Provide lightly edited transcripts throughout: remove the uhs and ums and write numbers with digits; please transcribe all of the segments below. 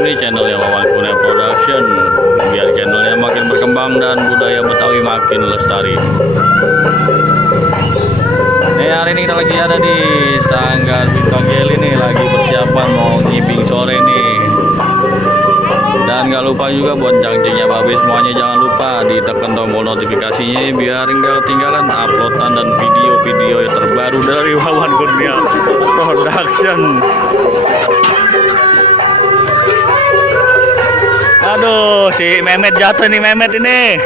subscribe nih channelnya Wawan Kurnia Production, biar channelnya makin berkembang dan budaya Betawi makin lestari. Nih hari ini kita lagi ada di Sanggar Bintang Geli nih, lagi persiapan mau nyibing sore nih. Dan gak lupa juga buat jangcingnya babi semuanya, jangan lupa ditekan tombol notifikasinya biar nggak ketinggalan uploadan dan video-video yang terbaru dari Wawan Kurnia Production. Aduh, si Mehmet jatuh nih, Mehmet ini.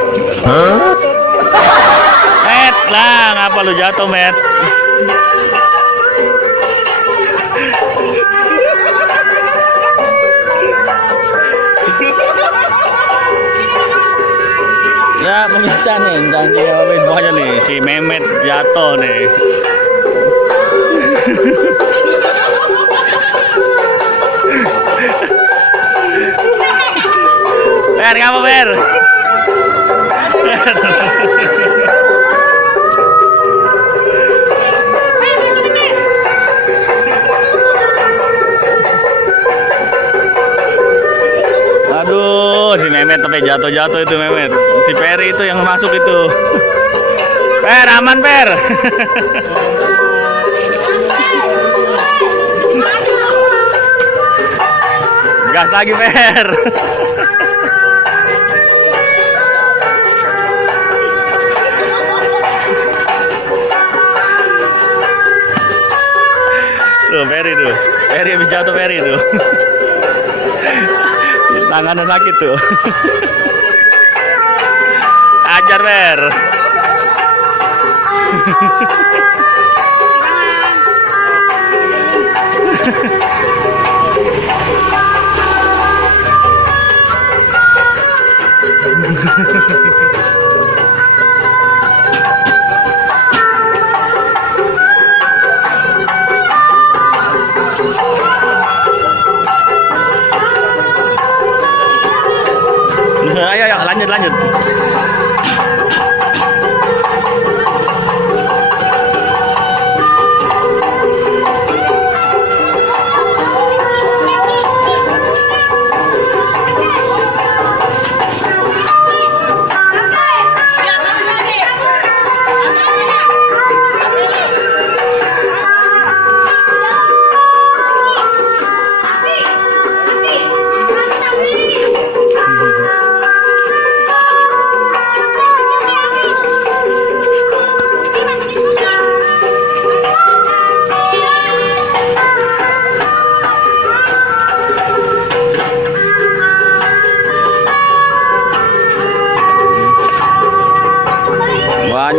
Met lah, ngapa lu jatuh, Met? Ya pemirsa nih, janji habis semuanya nih, si Mehmet jatuh nih. Ber, ngapa Ber? Aduh, si Mehmet sampai jatuh-jatuh itu Mehmet. Si Peri itu yang masuk itu. Per, aman Per. Gas lagi Per. Tuh Peri tuh. Peri habis jatuh Peri tuh. Tangannya sakit tuh. Ajar Ber. Ayo, lanjut.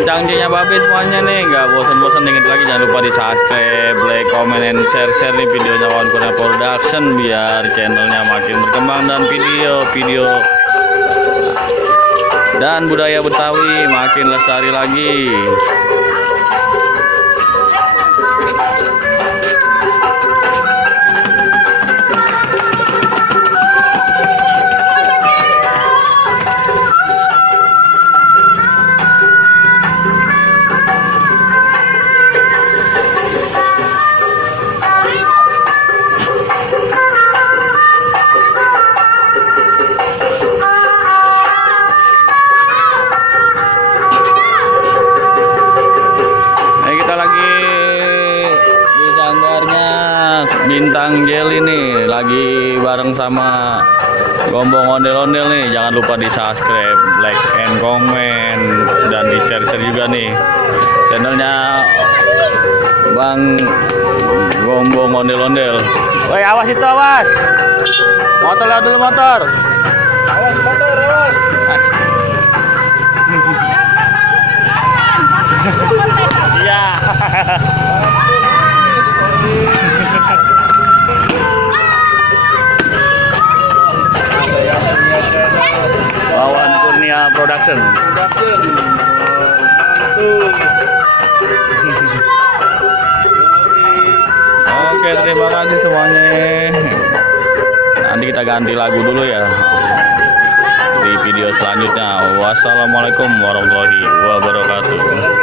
Jangcinya babi semuanya nih, nggak bosan-bosan dingin lagi, jangan lupa di subscribe, like, comment, and share nih videonya Wawan Kurnia Production biar channelnya makin berkembang dan video-video dan budaya Betawi makin lestari lagi. Bintang Geli nih, lagi bareng sama Gombong Ondel-Ondel nih. Jangan lupa di subscribe, like, and comment, dan di share juga nih channelnya Bang Gombong Ondel-Ondel. Woi, awas itu, awas. Motor lewat dulu, motor. Awas motor, awas. Iya. Wawan Kurnia Production. Oke, terima kasih semuanya. Nanti kita ganti lagu dulu ya di video selanjutnya. Wassalamualaikum warahmatullahi wabarakatuh.